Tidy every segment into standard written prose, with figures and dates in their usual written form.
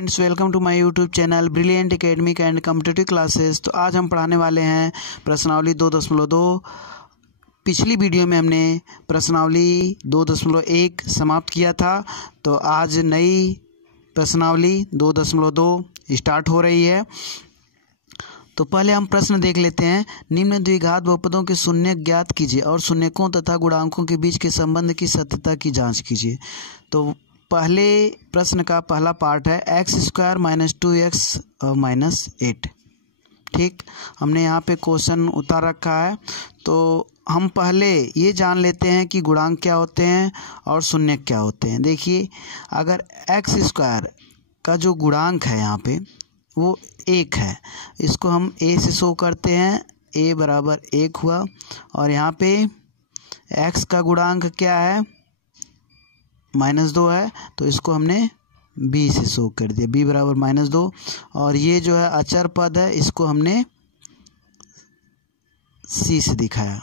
Friends, welcome to my YouTube channel brilliant academic and competitive classes. तो आज हम पढ़ाने वाले हैं प्रश्नावली 2.2। पिछली वीडियो में हमने प्रश्नावली 2.1 समाप्त किया था। तो आज नई प्रश्नावली 2.2 स्टार्ट हो रही है। तो पहले हम प्रश्न देख लेते हैं। निम्न द्विघात बहुपदों के शून्यक ज्ञात कीजिए और शून्यकों तथा गुणांकों के बीच के संबंध की सत्यता की जांच कीजिए। तो पहले प्रश्न का पहला पार्ट है x² - 2x -8। ठीक, हमने यहाँ पे क्वेश्चन उतार रखा है। तो हम पहले ये जान लेते हैं कि गुणांक क्या होते हैं और शून्यक क्या होते हैं। देखिए, अगर x² का जो गुणांक है यहाँ पे वो 1 है, इसको हम a से शो करते हैं। a बराबर 1 हुआ। और यहाँ पे x का गुणांक क्या है, -2 है, तो इसको हमने b से शो कर दिया, b बराबर -2। और ये जो है अचर पद है, इसको हमने c से दिखाया।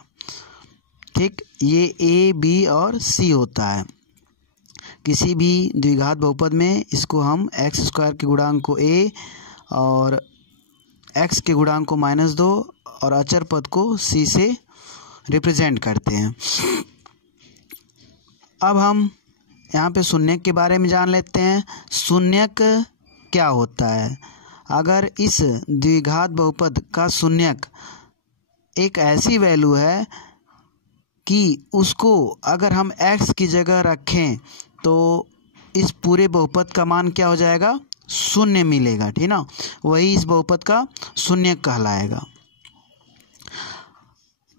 ठीक, ये a, b और c होता है किसी भी द्विघात बहुपद में। इसको हम x² के गुणांक को a और x के गुणांक को -2 और अचर पद को c से रिप्रेजेंट करते हैं। अब हम यहाँ पे शून्यक के बारे में जान लेते हैं। शून्यक क्या होता है? अगर इस द्विघात बहुपद का शून्यक एक ऐसी वैल्यू है कि उसको अगर हम x की जगह रखें तो इस पूरे बहुपद का मान क्या हो जाएगा, शून्य मिलेगा। ठीक ना, वही इस बहुपद का शून्यक कहलाएगा।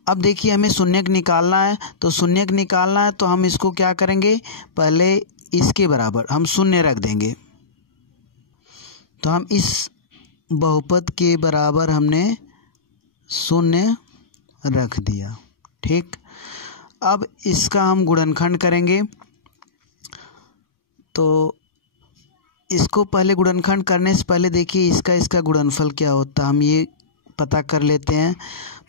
अब देखिए, हमें शून्यक निकालना है। तो शून्यक निकालना है तो हम इसको क्या करेंगे, पहले इसके बराबर हम शून्य रख देंगे। तो हम इस बहुपद के बराबर हमने शून्य रख दिया। ठीक, अब इसका हम गुणनखंड करेंगे। तो इसको पहले गुणनखंड करने से पहले देखिए इसका गुणनफल क्या होता है, हम ये पता कर लेते हैं।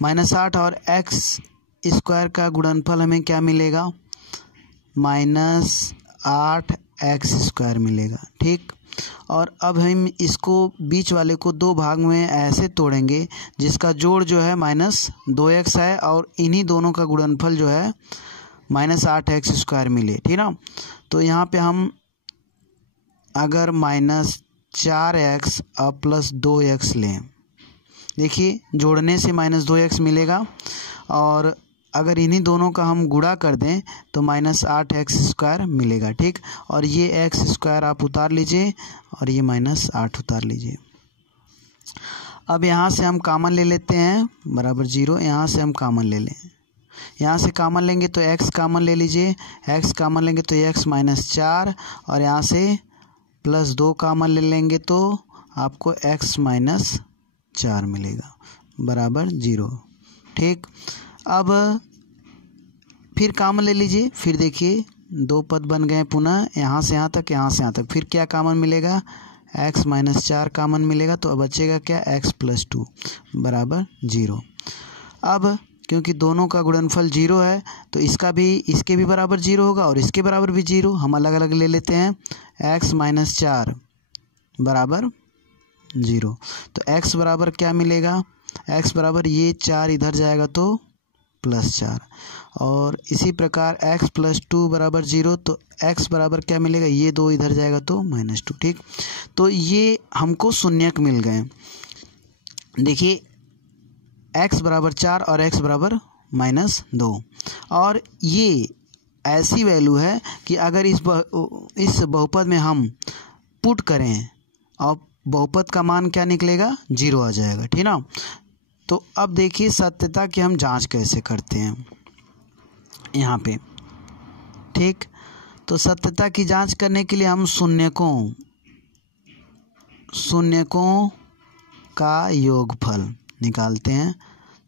-8 और x² का गुणनफल हमें क्या मिलेगा, -8x² मिलेगा। ठीक, और अब हम इसको बीच वाले को दो भाग में ऐसे तोड़ेंगे जिसका जोड़ जो है -2x है और इन्हीं दोनों का गुणनफल जो है -8x² मिले। ठीक ना, तो यहाँ पे हम अगर -4x और +2x लें, देखिए जोड़ने से -2x मिलेगा और अगर इन्हीं दोनों का हम गुणा कर दें तो -8x² मिलेगा। ठीक, और ये x² आप उतार लीजिए और ये -8 उतार लीजिए। अब यहाँ से हम कॉमन ले लेते हैं, बराबर 0। यहाँ से हम कॉमन ले लें, यहाँ से कॉमन लेंगे तो x कॉमन ले लीजिए, x कॉमन लेंगे तो x -4 और यहाँ से +2 कॉमन ले लेंगे तो आपको x -4 मिलेगा, बराबर 0। ठीक, अब फिर कॉमन ले लीजिए। फिर देखिए दो पद बन गए पुनः, यहाँ से यहाँ तक, यहाँ से यहाँ तक। फिर क्या कॉमन मिलेगा, x -4 कॉमन मिलेगा। तो अब बचेगा क्या, x +2 बराबर 0। अब क्योंकि दोनों का गुणनफल 0 है तो इसके भी बराबर 0 होगा और इसके बराबर भी 0। हम अलग अलग ले लेते हैं। x -4 बराबर 0। तो x बराबर क्या मिलेगा, x बराबर ये 4 इधर जाएगा तो +4 और इसी प्रकार x +2 बराबर 0। तो x बराबर क्या मिलेगा, ये 2 इधर जाएगा तो -2। ठीक, तो ये हमको शून्यक मिल गए। देखिए x बराबर 4 और x बराबर -2 और ये ऐसी वैल्यू है कि अगर इस बहुपद में हम पुट करें और बहुपद का मान क्या निकलेगा, 0 आ जाएगा। ठीक ना, तो अब देखिए सत्यता की हम जांच कैसे करते हैं यहाँ पे। ठीक, तो सत्यता की जांच करने के लिए हम शून्यकों का योगफल निकालते हैं।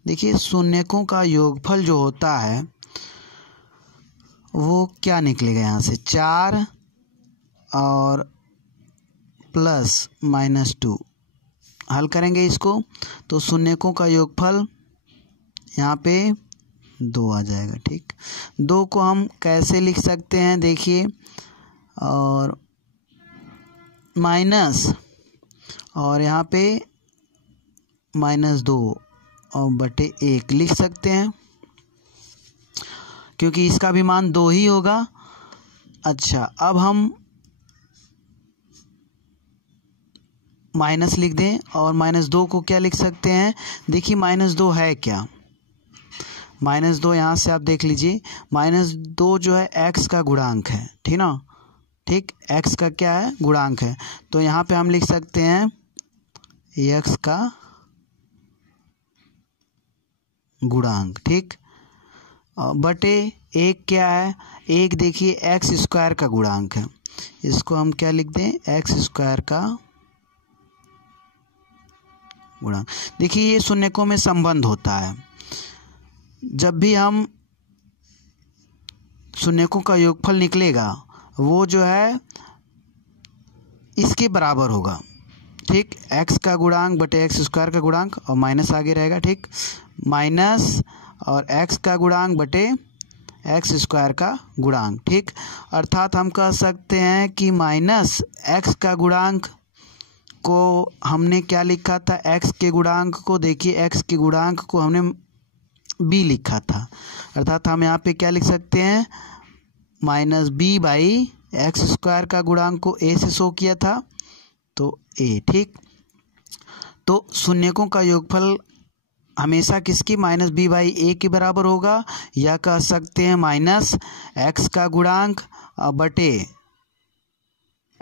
देखिए शून्यकों का योगफल जो होता है वो क्या निकलेगा, यहाँ से 4 और +-2 हल करेंगे इसको तो शून्यकों का योगफल यहाँ पे 2 आ जाएगा। ठीक, 2 को हम कैसे लिख सकते हैं देखिए, और माइनस और यहाँ पे -2 और बटे 1 लिख सकते हैं, क्योंकि इसका भी मान 2 ही होगा। अच्छा, अब हम माइनस लिख दें और -2 को क्या लिख सकते हैं, देखिए -2 है क्या, -2 यहाँ से आप देख लीजिए, -2 जो है x का गुणांक है, ठीक ना, ठीक, x का क्या है, गुणांक है। तो यहाँ पे हम लिख सकते हैं x का गुणांक, ठीक, बटे 1 क्या है, 1 देखिए एक्स स्क्वायर का गुणांक है, इसको हम क्या लिख दें, एक्स स्क्वायर का गुणांक। देखिए ये शून्यकों में संबंध होता है, जब भी हम शून्यकों का योगफल निकलेगा वो जो है इसके बराबर होगा, ठीक, x का गुणांक बटे एक्स स्क्वायर का गुणांक और माइनस आगे रहेगा, ठीक, माइनस और x का गुणांक बटे एक्स स्क्वायर का गुणांक, ठीक। अर्थात हम कह सकते हैं कि माइनस x का गुणांक को हमने क्या लिखा था, x के गुणांक को, देखिए x के गुणांक को हमने b लिखा था, अर्थात हम यहाँ पे क्या लिख सकते हैं, -b बाई एक्स स्क्वायर का गुणांक को a से शो किया था तो a, ठीक। तो शून्यकों का योगफल हमेशा किसकी, -b बाई a के बराबर होगा, या कह सकते हैं -x का गुणांक बटे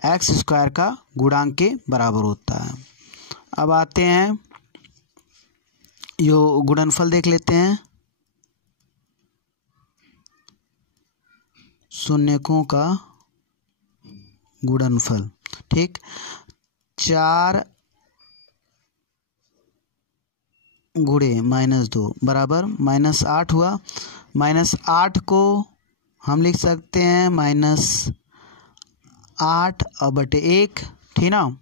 एक्स स्क्वायर का गुणांक के बराबर होता है। अब आते हैं यो गुणनफल देख लेते हैं, शून्यकों का गुणनफल, ठीक, 4 गुणे -2 बराबर -8 हुआ, -8 को हम लिख सकते हैं -8 और बटे 1, ठीक ना,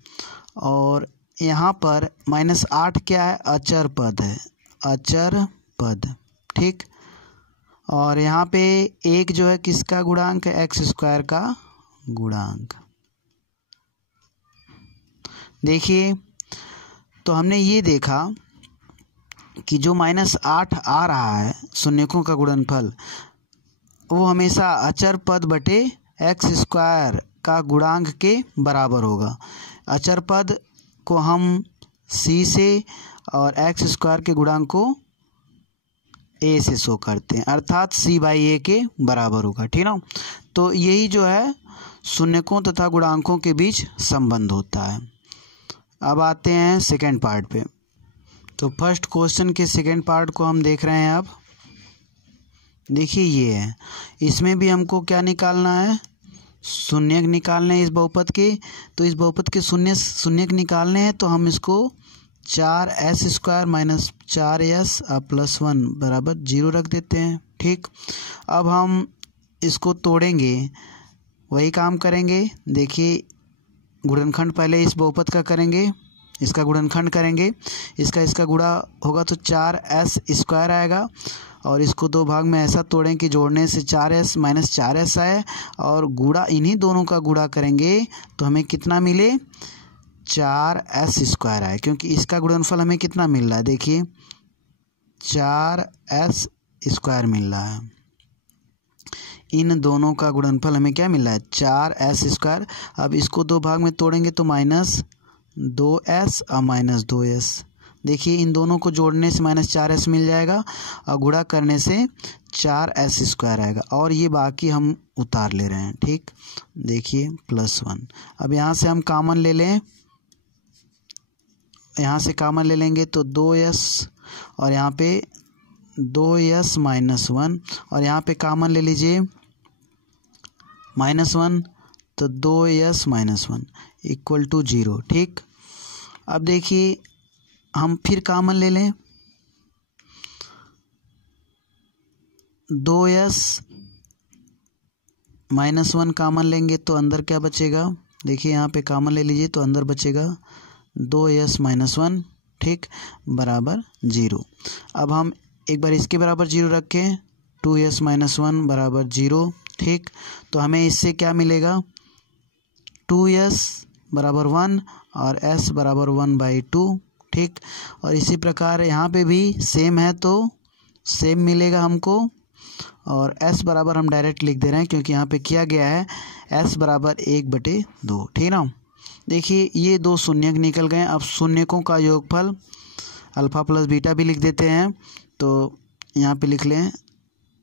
और यहाँ पर -8 क्या है, अचर पद है, अचर पद, ठीक, और यहाँ पे 1 जो है किसका गुणांक है, एक्स स्क्वायर का गुणांक। देखिए तो हमने ये देखा कि जो -8 आ रहा है शून्यकों का गुणनफल, वो हमेशा अचर पद बटे एक्स स्क्वायर का गुणांक के बराबर होगा। अचर पद को हम c से और एक्स स्क्वायर के गुणांक को a से शो करते हैं, अर्थात c बाई a के बराबर होगा, ठीक ना। तो यही जो है शून्यकों तथा गुणांकों के बीच संबंध होता है। अब आते हैं सेकेंड पार्ट पे। तो फर्स्ट क्वेश्चन के सेकेंड पार्ट को हम देख रहे हैं। अब देखिए ये है, इसमें भी हमको क्या निकालना है, शून्यक निकालने हैं इस बहुपद के। तो इस बहुपद के शून्यक निकालने हैं, तो हम इसको 4s² माइनस 4s प्लस 1 बराबर 0 रख देते हैं, ठीक। अब हम इसको तोड़ेंगे, वही काम करेंगे। देखिए गुणनखंड पहले इस बहुपद का करेंगे, इसका गुणनखंड करेंगे, इसका गुणा होगा तो 4s² आएगा, और इसको दो भाग में ऐसा तोड़ें कि जोड़ने से 4s माइनस 4s आए, और गुणा इन्हीं दोनों का गुणा करेंगे तो हमें कितना मिले, 4s² आए, क्योंकि इसका गुणनफल हमें कितना मिल रहा है, देखिए 4s² मिल रहा है। इन दोनों का गुणनफल हमें क्या मिल रहा है, 4s²। अब इसको दो भाग में तोड़ेंगे तो -2s और -2s। देखिए इन दोनों को जोड़ने से -4s मिल जाएगा, और गुणा करने से 4s² आएगा, और ये बाकी हम उतार ले रहे हैं, ठीक। देखिए +1। अब यहाँ से हम कॉमन ले लें, यहाँ से कॉमन ले लेंगे तो 2s, और यहाँ पे 2s माइनस 1, और यहाँ पे कॉमन ले लीजिए -1, तो 2s माइनस 1 इक्वल टू 0, ठीक। अब देखिए हम फिर कॉमन ले लें, 2s माइनस 1 कॉमन लेंगे तो अंदर क्या बचेगा, देखिए यहाँ पे कॉमन ले लीजिए तो अंदर बचेगा 2s माइनस 1, ठीक, बराबर 0। अब हम एक बार इसके बराबर 0 रखें, 2s माइनस 1 बराबर 0, ठीक। तो हमें इससे क्या मिलेगा, 2s बराबर 1 और s बराबर 1/2। ठीक, और इसी प्रकार यहाँ पे भी सेम है तो सेम मिलेगा हमको, और s बराबर हम डायरेक्ट लिख दे रहे हैं क्योंकि यहाँ पे किया गया है s बराबर 1/2। ठीक ना। देखिए ये दो शून्यक निकल गए। अब शून्यकों का योगफल अल्फ़ा प्लस बीटा भी लिख देते हैं, तो यहाँ पे लिख लें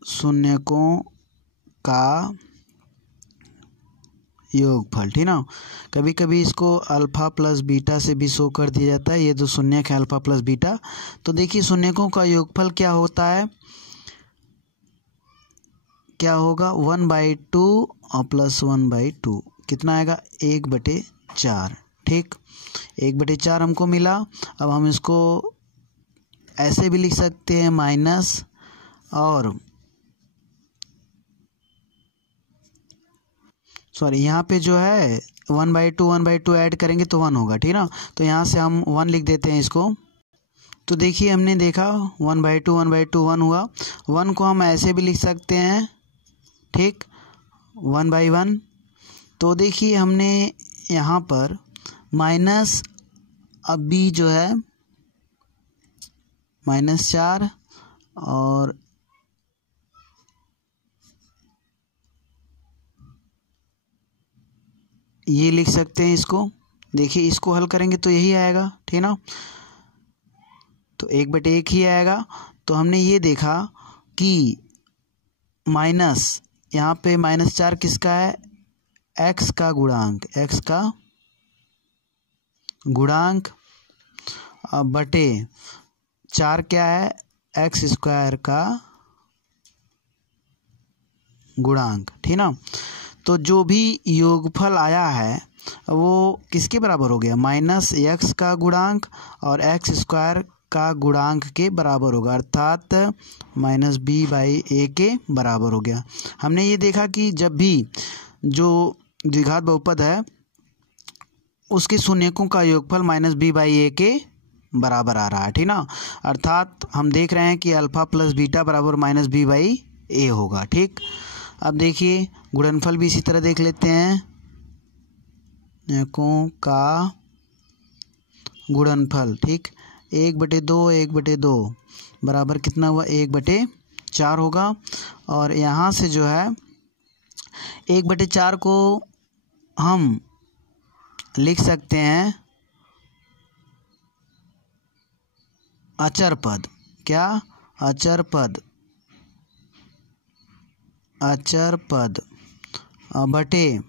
शून्यकों का योगफल। ठीक ना। कभी कभी इसको अल्फ़ा प्लस बीटा से भी शो कर दिया जाता है। ये दो शून्यक है अल्फ़ा प्लस बीटा। तो देखिए शून्यकों का योगफल क्या होता है, क्या होगा 1/2 और प्लस 1/2 कितना आएगा 1/4। ठीक, 1/4 हमको मिला। अब हम इसको ऐसे भी लिख सकते हैं माइनस, और सॉरी यहाँ पे जो है 1/2 ऐड करेंगे तो 1 होगा। ठीक ना। तो यहाँ से हम 1 लिख देते हैं इसको। तो देखिए हमने देखा 1/2 1 हुआ। 1 को हम ऐसे भी लिख सकते हैं, ठीक, 1/1। तो देखिए हमने यहाँ पर माइनस, अब b जो है -4 और ये लिख सकते हैं इसको। देखिए इसको हल करेंगे तो यही आएगा। ठीक ना। तो 1/1 ही आएगा। तो हमने ये देखा कि माइनस, यहाँ पे -4 किसका है, x का गुणांक, x का गुणांक, बटे 4 क्या है, x² का गुणांक। ठीक ना। तो जो भी योगफल आया है वो किसके बराबर हो गया, -x का गुणांक और x² का गुणांक के बराबर होगा, अर्थात -b/a के बराबर हो गया। हमने ये देखा कि जब भी जो द्विघात बहुपद है उसके शून्यकों का योगफल -b/a के बराबर आ रहा है। ठीक ना। अर्थात हम देख रहे हैं कि अल्फ़ा प्लस बीटा बराबर -b/a होगा। ठीक, अब देखिए गुणनफल भी इसी तरह देख लेते हैं। शून्यकों का गुणनफल, ठीक, 1/2 1/2 बराबर कितना हुआ 1/4 होगा। और यहाँ से जो है 1/4 को हम लिख सकते हैं अचर पद। क्या, अचर पद, अचर पद बटे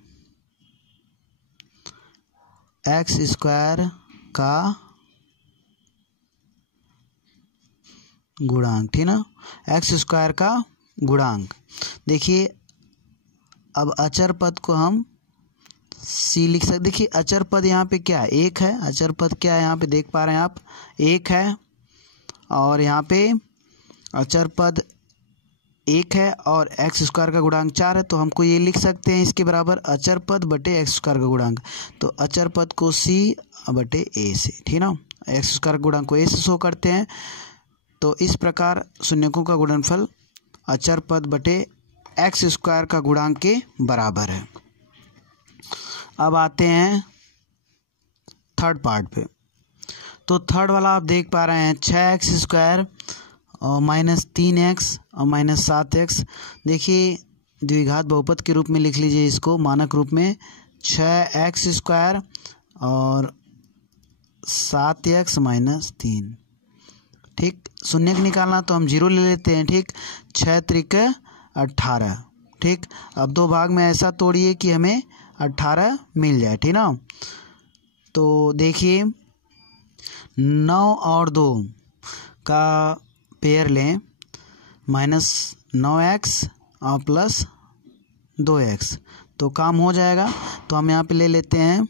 x² का गुणांक। ठीक ना, x² का गुणांक। देखिए अब अचर पद को हम c लिख सकते। देखिए अचर पद यहाँ पे क्या है, 1 है। अचर पद क्या है यहाँ पे देख पा रहे हैं आप, 1 है, और यहाँ पे अचर पद 1 है और x² का गुणांक 4 है। तो हमको ये लिख सकते हैं इसके बराबर अचर पद बटे x² का गुणांक। तो अचर पद को c बटे a से, ठीक ना, x² का गुणांक को a से शो करते हैं। तो इस प्रकार शून्यकों का गुणनफल अचर पद बटे x² का गुणांक के बराबर है। अब आते हैं थर्ड पार्ट पे। तो थर्ड वाला आप देख पा रहे हैं 6x² और -3x और -7x। देखिए द्विघात बहुपद के रूप में लिख लीजिए इसको, मानक रूप में 6x² और 7x - 3। ठीक, शून्यक निकालना तो हम 0 ले लेते हैं। ठीक, 6 त्रिक 18। ठीक, अब दो भाग में ऐसा तोड़िए कि हमें 18 मिल जाए। ठीक ना। तो देखिए 9 और 2 का पेयर लें, -9x और +2x, तो काम हो जाएगा। तो हम यहाँ पे ले लेते हैं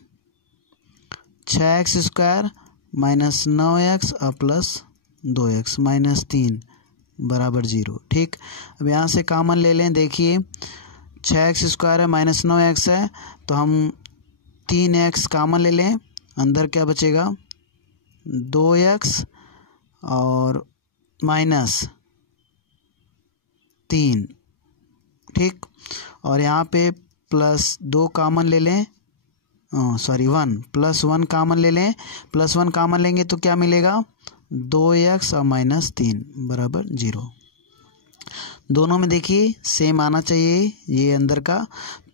6x² -9x और +2x -3 बराबर 0। ठीक, अब यहाँ से कॉमन ले लें। देखिए 6x² है -9x है, तो हम 3x कॉमन ले लें, अंदर क्या बचेगा 2x और -3। ठीक, और यहाँ पे +2 कॉमन ले लें, वन, प्लस वन कामन ले लें, प्लस वन कामन लेंगे तो क्या मिलेगा 2x और माइनस 3 बराबर 0। दोनों में देखिए सेम आना चाहिए ये अंदर का,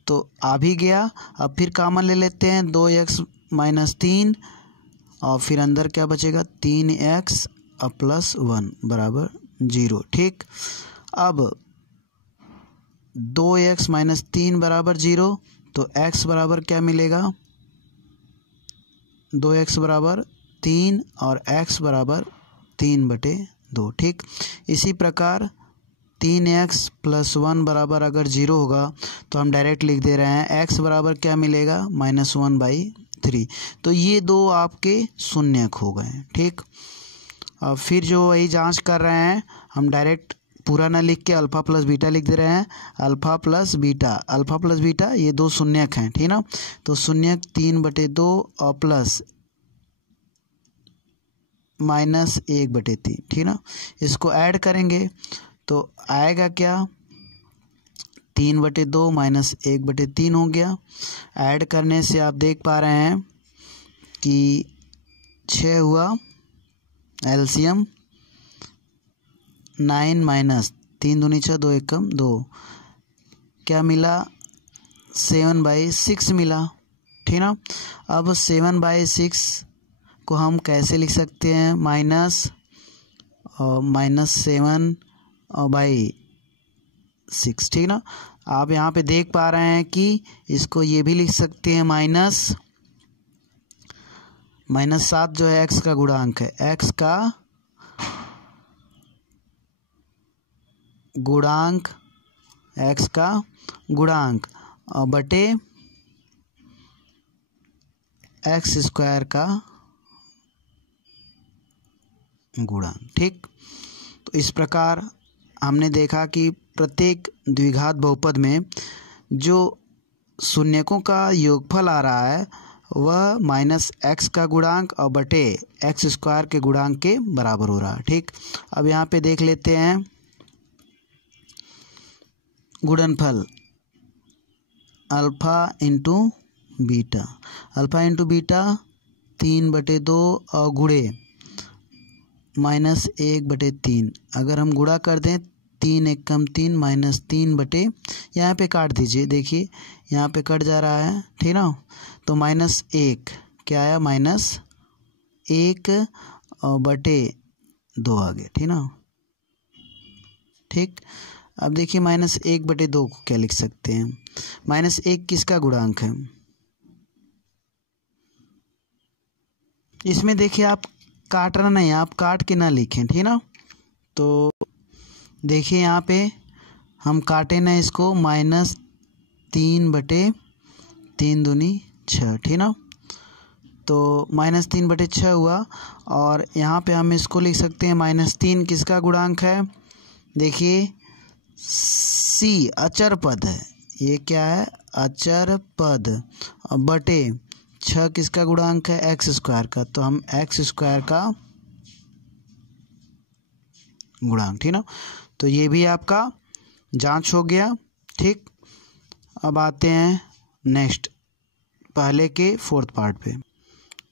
तो आ भी गया। अब फिर कामन ले लेते हैं 2x माइनस 3 और फिर अंदर क्या बचेगा 3x और प्लस 1 बराबर 0। ठीक, अब 2x माइनस 3 बराबर 0, तो x बराबर क्या मिलेगा 2x बराबर 3 और x बराबर 3/2। ठीक, इसी प्रकार 3x प्लस 1 बराबर अगर 0 होगा तो हम डायरेक्ट लिख दे रहे हैं x बराबर क्या मिलेगा -1/3। तो ये दो आपके शून्यक हो गए। ठीक, अब फिर जो वही जांच कर रहे हैं, हम डायरेक्ट पूरा ना लिख के अल्फ़ा प्लस बीटा लिख दे रहे हैं। अल्फ़ा प्लस बीटा ये दो शून्यक हैं, ठीक ना। तो शून्यक 3/2 और प्लस -1/3, ठीक ना। इसको ऐड करेंगे तो आएगा क्या 3/2 -1/3 हो गया। ऐड करने से आप देख पा रहे हैं कि 6 हुआ, एलसीएम 9 माइनस 3 दूनी 6, 2 एकम 2, क्या मिला 7/6 मिला, ठीक ना। अब 7/6 को हम कैसे लिख सकते हैं -7/6, ठीक ना। आप यहाँ पे देख पा रहे हैं कि इसको ये भी लिख सकते हैं -7 जो है x का गुणांक है, x का गुणांक और बटे x² का गुणांक। ठीक, तो इस प्रकार हमने देखा कि प्रत्येक द्विघात बहुपद में जो शून्यकों का योगफल आ रहा है वह -x का गुणांक और बटे x² के गुणांक के बराबर हो रहा है। ठीक, अब यहाँ पे देख लेते हैं गुणनफल अल्फ़ा इंटू बीटा 3/2 और गुणे -1/3। अगर हम गुणा कर दें 3 एकम 3 -3 यहाँ पे काट दीजिए, देखिए यहाँ पे कट जा रहा है, ठीक ना। तो -1 क्या आया -1 और बटे 2 आ गया, ठीक ना। ठीक, अब देखिए -1/2 को क्या लिख सकते हैं, -1 किसका गुणांक है। इसमें देखिए आप काटना नहीं, आप काट के ना लिखें, ठीक ना। तो देखिए यहाँ पे हम काटे ना इसको, -3/3 दूनी 6, ठीक ना। तो -3/6 हुआ और यहाँ पे हम इसको लिख सकते हैं -3 किसका गुणांक है, देखिए c अचर पद है, ये क्या है अचर पद, बटे 6 किसका गुणांक है x² का, तो हम x² का गुणांक, ठीक ना। तो ये भी आपका जांच हो गया। ठीक, अब आते हैं नेक्स्ट पहले के 4th पार्ट पे।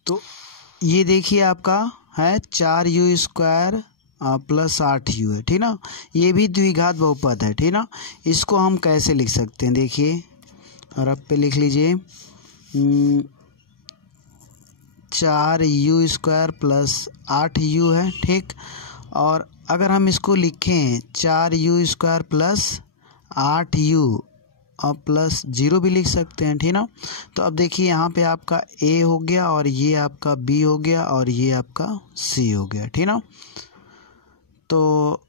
तो ये देखिए आपका है 4u² प्लस 8u है, ठीक ना। ये भी द्विघात बहुपद है, ठीक ना। इसको हम कैसे लिख सकते हैं, देखिए रफ पे लिख लीजिए 4u² प्लस 8u है। ठीक, और अगर हम इसको लिखें 4u² प्लस 8u और प्लस 0 भी लिख सकते हैं, ठीक ना। तो अब देखिए यहाँ पे आपका a हो गया और ये आपका b हो गया और ये आपका c हो गया, ठीक ना। तो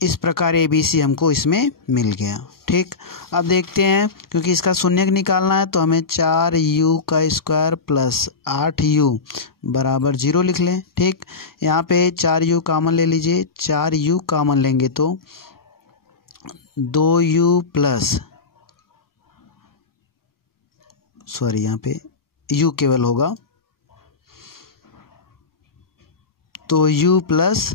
इस प्रकार ABC हमको इसमें मिल गया। ठीक, अब देखते हैं, क्योंकि इसका शून्यक निकालना है तो हमें 4u² प्लस 8u बराबर 0 लिख लें। ठीक, यहाँ पे 4u कॉमन ले लीजिए, 4u कॉमन लेंगे तो 2u प्लस यहाँ पे u केवल होगा, तो u प्लस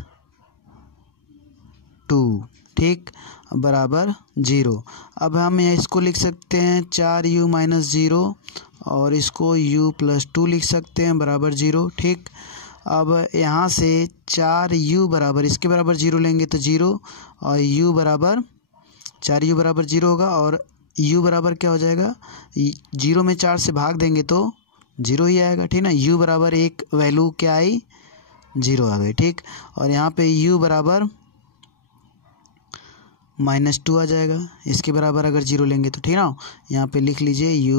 2, ठीक, बराबर 0। अब हम इसको लिख सकते हैं 4u - 0 और इसको u+2 लिख सकते हैं बराबर 0। ठीक, अब यहाँ से 4u बराबर इसके बराबर 0 लेंगे तो 0 और u बराबर 4u बराबर 0 होगा और u बराबर क्या हो जाएगा, 0 में 4 से भाग देंगे तो 0 ही आएगा। ठीक ना, u बराबर एक वैल्यू क्या आई, 0 आ गई। ठीक, और यहाँ पे u बराबर -2 आ जाएगा, इसके बराबर अगर 0 लेंगे तो। ठीक ना, यहाँ पे लिख लीजिए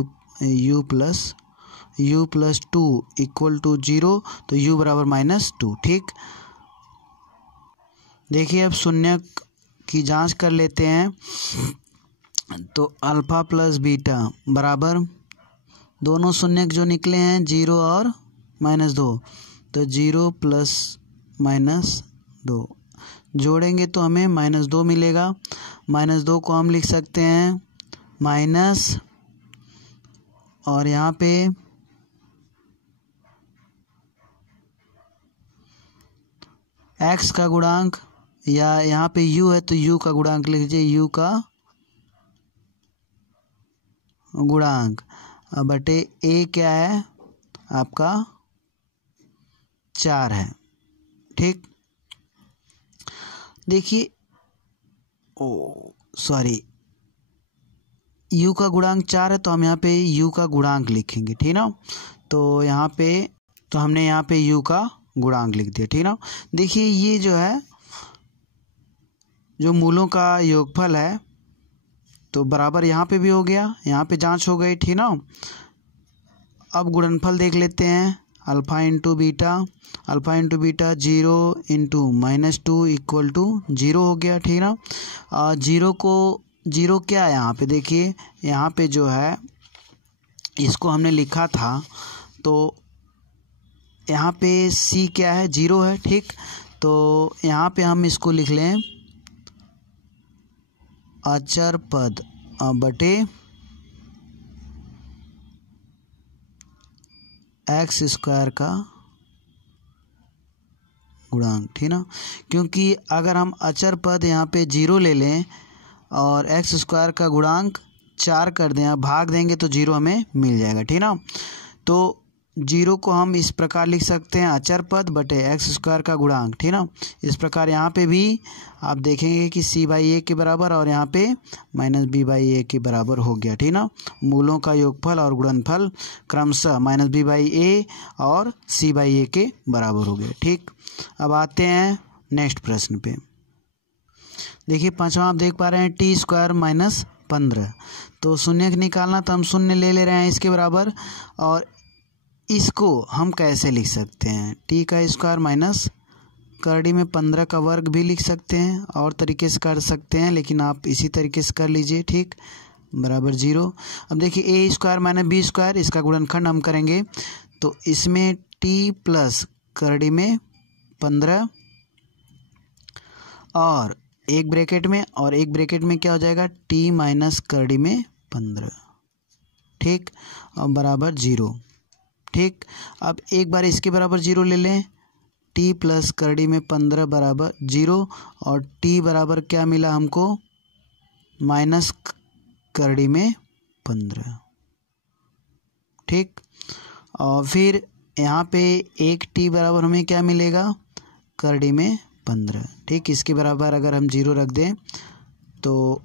u+2 इक्वल टू 0, तो u बराबर -2। ठीक, देखिए अब शून्य की जांच कर लेते हैं। तो अल्फ़ा प्लस बीटा बराबर दोनों शून्य जो निकले हैं 0 और -2, तो 0 + -2 जोड़ेंगे तो हमें -2 मिलेगा। -2 को हम लिख सकते हैं माइनस, और यहाँ पे x का गुणांक, या यहाँ पे u है तो u का गुणांक लिख लीजिए, u का गुणांक बटे a क्या है आपका 4 है। ठीक, देखिए u का गुणांक 4 है तो हम यहाँ पे u का गुणांक लिखेंगे। ठीक ना, तो यहाँ पे तो हमने यहाँ पे u का गुणांक लिख दिया। ठीक ना, देखिए ये जो है जो मूलों का योगफल है तो बराबर यहाँ पे भी हो गया, यहाँ पे जांच हो गई। ठीक ना, अब गुणनफल देख लेते हैं। Alpha into beta 0 into -2 equal to 0 हो गया। ठीक ना, 0 क्या है यहाँ पे, देखिए यहाँ पे जो है इसको हमने लिखा था तो यहाँ पे c क्या है 0 है। ठीक, तो यहाँ पे हम इसको लिख लें अचर पद बटे x² का गुणांक। ठीक ना, क्योंकि अगर हम अचर पद यहाँ पे 0 ले लें और x² का गुणांक 4 कर दें, भाग देंगे तो 0 हमें मिल जाएगा। ठीक ना, तो 0 को हम इस प्रकार लिख सकते हैं अचर पद बटे x² का गुणांक। ठीक ना, इस प्रकार यहाँ पे भी आप देखेंगे कि c/a के बराबर और यहाँ पे -b/a के बराबर हो गया। ठीक ना, मूलों का योगफल और गुणनफल क्रमशः -b/a और c/a के बराबर हो गए। ठीक, अब आते हैं नेक्स्ट प्रश्न पे। देखिए पांचवा आप देख पा रहे हैं t² - 15, तो शून्य निकालना तो हम शून्य ले रहे हैं इसके बराबर, और इसको हम कैसे लिख सकते हैं, t² माइनस करड़ी में 15 का वर्ग भी लिख सकते हैं, और तरीके से कर सकते हैं, लेकिन आप इसी तरीके से कर लीजिए। ठीक, बराबर 0। अब देखिए a² - b², इसका गुणनखंड हम करेंगे तो इसमें t प्लस करड़ी में 15 और एक ब्रैकेट में, और एक ब्रैकेट में क्या हो जाएगा t माइनस करड़ी में 15। ठीक, और बराबर 0। ठीक, अब एक बार इसके बराबर 0 ले लें, t प्लस करड़ी में 15 बराबर 0, और t बराबर क्या मिला हमको माइनस करड़ी में 15। ठीक, और फिर यहाँ पे एक t बराबर हमें क्या मिलेगा करड़ी में 15। ठीक, इसके बराबर अगर हम 0 रख दें तो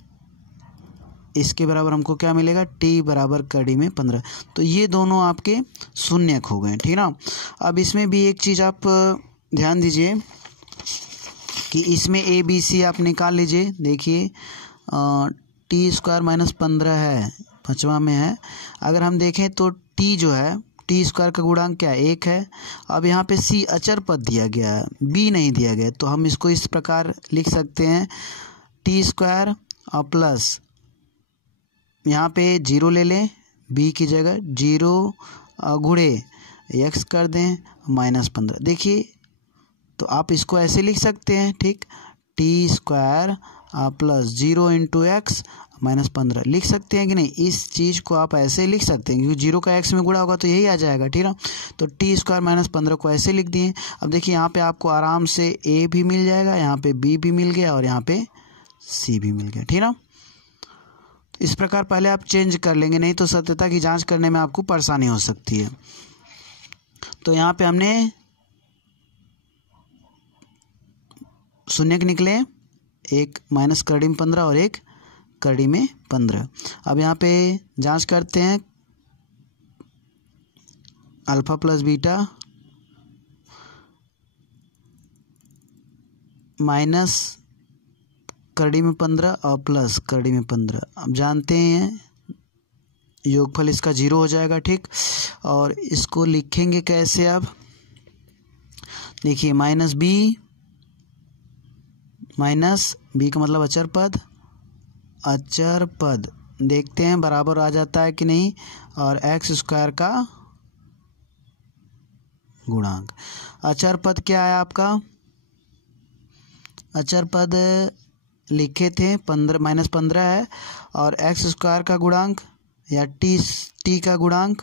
इसके बराबर हमको क्या मिलेगा t बराबर करड़ी में 15। तो ये दोनों आपके शून्यक हो गए। ठीक ना, अब इसमें भी एक चीज़ आप ध्यान दीजिए कि इसमें a b c आप निकाल लीजिए। देखिए t² - 15 है, पांचवा में है। अगर हम देखें तो t जो है t² का गुणांक क्या है 1 है। अब यहाँ पे c अचर पद दिया गया है, b नहीं दिया गया, तो हम इसको इस प्रकार लिख सकते हैं t² और प्लस यहाँ पे 0 ले लें b की जगह, 0 गुणे x कर दें -15। देखिए तो आप इसको ऐसे लिख सकते हैं। ठीक, t² प्लस 0 इंटू x -15 लिख सकते हैं कि नहीं, इस चीज़ को आप ऐसे लिख सकते हैं क्योंकि 0 का x में गुणा होगा तो यही आ जाएगा। ठीक ना, तो t² - 15 को ऐसे लिख दिए। अब देखिए यहाँ पे आपको आराम से a भी मिल जाएगा, यहाँ पे b भी मिल गया और यहाँ पे c भी मिल गया। ठीक ना, इस प्रकार पहले आप चेंज कर लेंगे, नहीं तो सत्यता की जांच करने में आपको परेशानी हो सकती है। तो यहाँ पे हमने शून्य निकले, एक माइनस करड़ी में 15 और एक करड़ी में 15। अब यहाँ पे जांच करते हैं, अल्फा प्लस बीटा माइनस करड़ी में 15 और प्लस करड़ी में 15। अब जानते हैं योगफल इसका 0 हो जाएगा, ठीक। और इसको लिखेंगे कैसे? अब देखिए माइनस बी का मतलब अचर पद, देखते हैं बराबर आ जाता है कि नहीं। और एक्स स्क्वायर का गुणांक, अचर पद क्या है आपका? अचर पद लिखे थे 15 -15 है, और एक्स स्क्वायर का गुणांक या टी का गुणांक,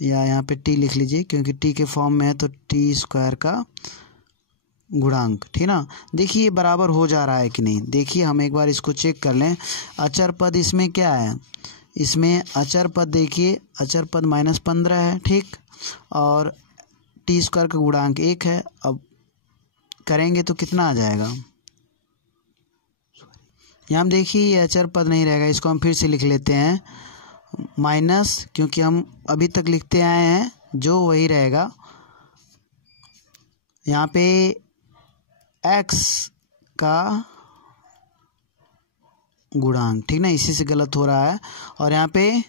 या यहाँ पे टी लिख लीजिए क्योंकि टी के फॉर्म में है, तो टी स्क्वायर का गुणांक, ठीक ना। देखिए बराबर हो जा रहा है कि नहीं, देखिए हम एक बार इसको चेक कर लें। अचर पद इसमें क्या है? इसमें अचर पद देखिए, अचर पद -15 है, ठीक। और टी स्क्वायर का गुणांक 1 है। अब करेंगे तो कितना आ जाएगा? यहाँ देखिए ये अचर पद नहीं रहेगा, इसको हम फिर से लिख लेते हैं माइनस, क्योंकि हम अभी तक लिखते आए हैं जो वही रहेगा। यहाँ पे x का गुणांक, ठीक ना, इसी से गलत हो रहा है। और यहाँ पे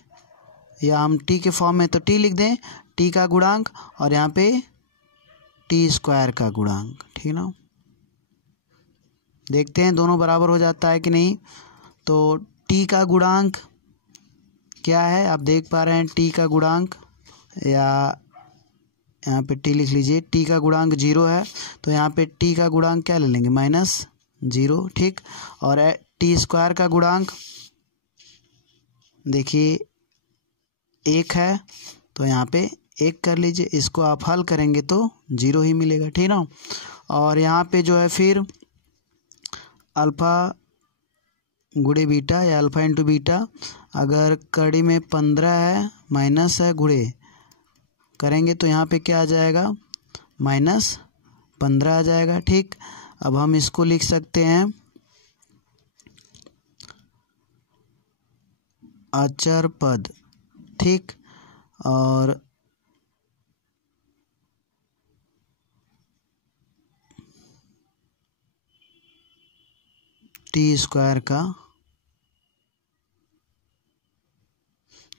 या हम t के फॉर्म में तो t लिख दें, t का गुणांक, और यहाँ पे टी स्क्वायर का गुणांक, ठीक ना। देखते हैं दोनों बराबर हो जाता है कि नहीं। तो t का गुणांक क्या है? आप देख पा रहे हैं t का गुणांक, या यहाँ पे t लिख लीजिए, t का गुणांक 0 है, तो यहाँ पे t का गुणांक क्या ले लेंगे? -0, ठीक। और टी स्क्वायर का गुणांक देखिए 1 है, तो यहाँ पे 1 कर लीजिए, इसको आप हल करेंगे तो 0 ही मिलेगा, ठीक ना। और यहाँ पे जो है फिर अल्फ़ा गुणे बीटा या अल्फ़ा इंटू बीटा, अगर कड़ी में 15 है, माइनस है, गुणे करेंगे तो यहाँ पे क्या आ जाएगा? -15 आ जाएगा, ठीक। अब हम इसको लिख सकते हैं अचर पद, ठीक। और टी स्क्वायर का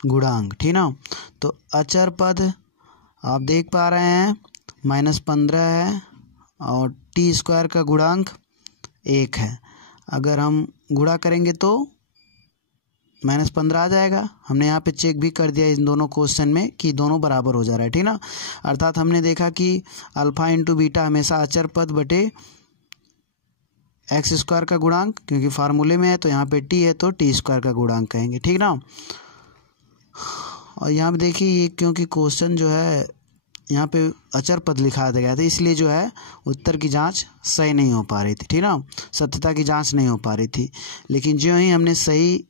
गुणांक, ठीक ना। तो अचर पद आप देख पा रहे हैं -15 है, और टी स्क्वायर का गुणांक 1 है। अगर हम गुणा करेंगे तो -15 आ जाएगा। हमने यहाँ पे चेक भी कर दिया इन दोनों क्वेश्चन में कि दोनों बराबर हो जा रहा है, ठीक ना। अर्थात हमने देखा कि अल्फ़ा इंटू बीटा हमेशा अचर पद बटे एक्स स्क्वायर का गुणांक, क्योंकि फार्मूले में है, तो यहाँ पे टी है तो टी स्क्वायर का गुणांक कहेंगे, ठीक ना। और यहाँ पे देखिए ये क्योंकि क्वेश्चन जो है यहाँ पे अचर पद लिखा गया था, इसलिए जो है उत्तर की जांच सही नहीं हो पा रही थी, ठीक ना, सत्यता की जांच नहीं हो पा रही थी। लेकिन जो ही हमने सही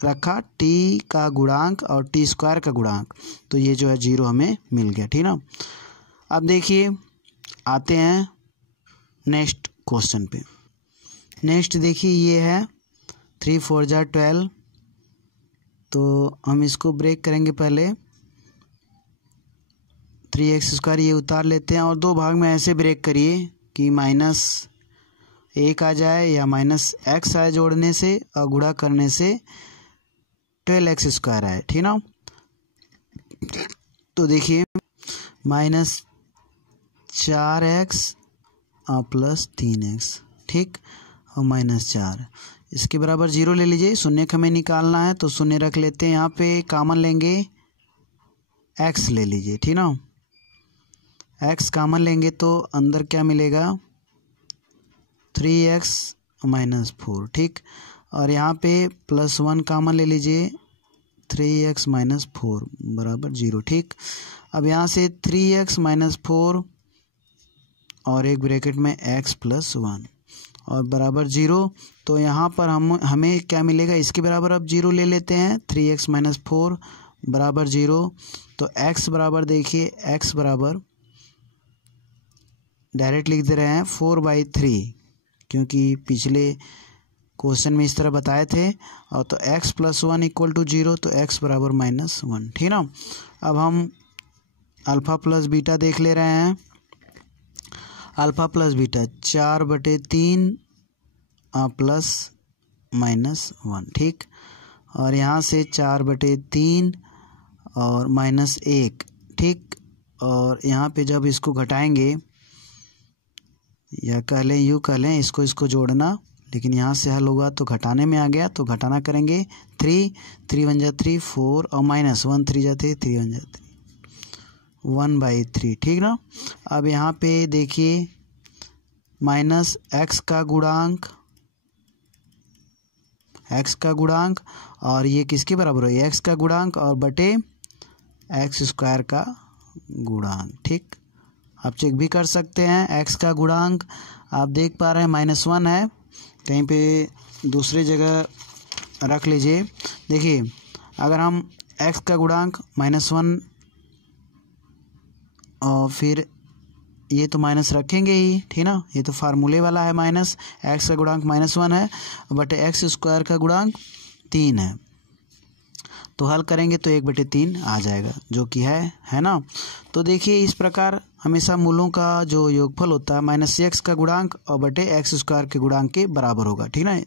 रखा टी का गुणांक और टी स्क्वायर का गुणांक, तो ये जो है 0 हमें मिल गया, ठीक ना। अब देखिए आते हैं नेक्स्ट क्वेश्चन पे। नेक्स्ट देखिए ये है 3 4 जा 12, तो हम इसको ब्रेक करेंगे। पहले 3x² ये उतार लेते हैं, और दो भाग में ऐसे ब्रेक करिए कि -1 आ जाए या -x आए जोड़ने से, और गुणा करने से 12x² आए, ठीक ना। तो देखिए -4x और +3x, ठीक, और -4 इसके बराबर 0 ले लीजिए। शून्य का हमें निकालना है, तो शून्य रख लेते हैं। यहाँ पे कॉमन लेंगे, x ले लीजिए, ठीक ना। x कॉमन लेंगे तो अंदर क्या मिलेगा? 3x -4, ठीक। और यहाँ पे +1 कॉमन ले लीजिए, 3x -4 बराबर 0, ठीक। अब यहाँ से 3x -4 और एक ब्रैकेट में x +1, और बराबर 0। तो यहाँ पर हमें क्या मिलेगा, इसके बराबर अब 0 ले लेते हैं, 3x - 4 बराबर 0। तो x बराबर देखिए, x बराबर डायरेक्ट लिख दे रहे हैं 4/3, क्योंकि पिछले क्वेश्चन में इस तरह बताए थे। और तो x + 1 = 0, तो x बराबर -1, ठीक ना। अब हम अल्फ़ा प्लस बीटा देख ले रहे हैं। अल्फ़ा प्लस बीटा 4/3 प्लस -1, ठीक। और यहाँ से 4/3 और -1, ठीक। और यहाँ पे जब इसको घटाएंगे, या कह लें यूँ कह लें, इसको जोड़ना, लेकिन यहाँ से हल होगा तो घटाने में आ गया, तो घटाना करेंगे। 3 1 जा 3, 4 और -1 3 जा 3, 3 1 जा 3, 1/3, ठीक ना। अब यहाँ पे देखिए -x का गुणांक और ये किसके बराबर हो, x का गुणांक और बटे x² का गुणांक, ठीक। आप चेक भी कर सकते हैं। x का गुणांक आप देख पा रहे हैं -1 है, कहीं पे दूसरी जगह रख लीजिए। देखिए अगर हम x का गुणांक -1 और फिर ये तो माइनस रखेंगे ही, ठीक ना, ये तो फार्मूले वाला है माइनस। x का गुणांक -1 है बटे x² का गुणांक 3 है, तो हल करेंगे तो 1/3 आ जाएगा, जो कि है ना। तो देखिए इस प्रकार हमेशा मूलों का जो योगफल होता है -x का गुणांक और बटे x² के गुणांक के बराबर होगा, ठीक ना,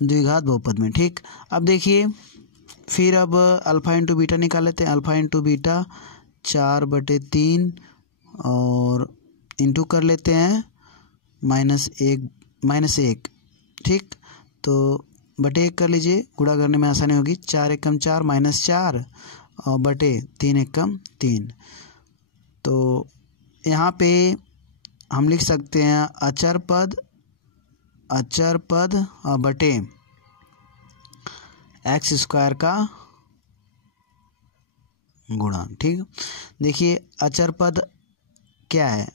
द्विघात बहुपद में, ठीक। अब देखिए फिर अब अल्फ़ा इंटू बीटा निकाल लेते हैं। अल्फ़ा इंटू बीटा 4/3 और इंटू कर लेते हैं -1, ठीक। तो बटे 1 कर लीजिए, गुणा करने में आसानी होगी। 4 × 4 -4 और बटे 3 × 3। तो यहाँ पे हम लिख सकते हैं अचर पद और बटे x² का गुणांक, ठीक। देखिए अचर पद क्या है,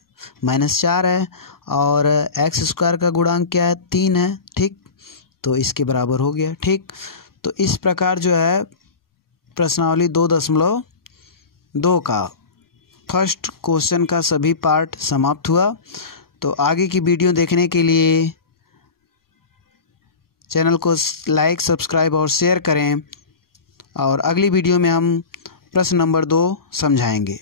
-4 है और x² का गुणांक क्या है, 3 है, ठीक। तो इसके बराबर हो गया, ठीक। तो इस प्रकार जो है प्रश्नावली 2.2 का फर्स्ट क्वेश्चन का सभी पार्ट समाप्त हुआ। तो आगे की वीडियो देखने के लिए चैनल को लाइक, सब्सक्राइब और शेयर करें, और अगली वीडियो में हम प्रश्न नंबर 2 समझाएंगे।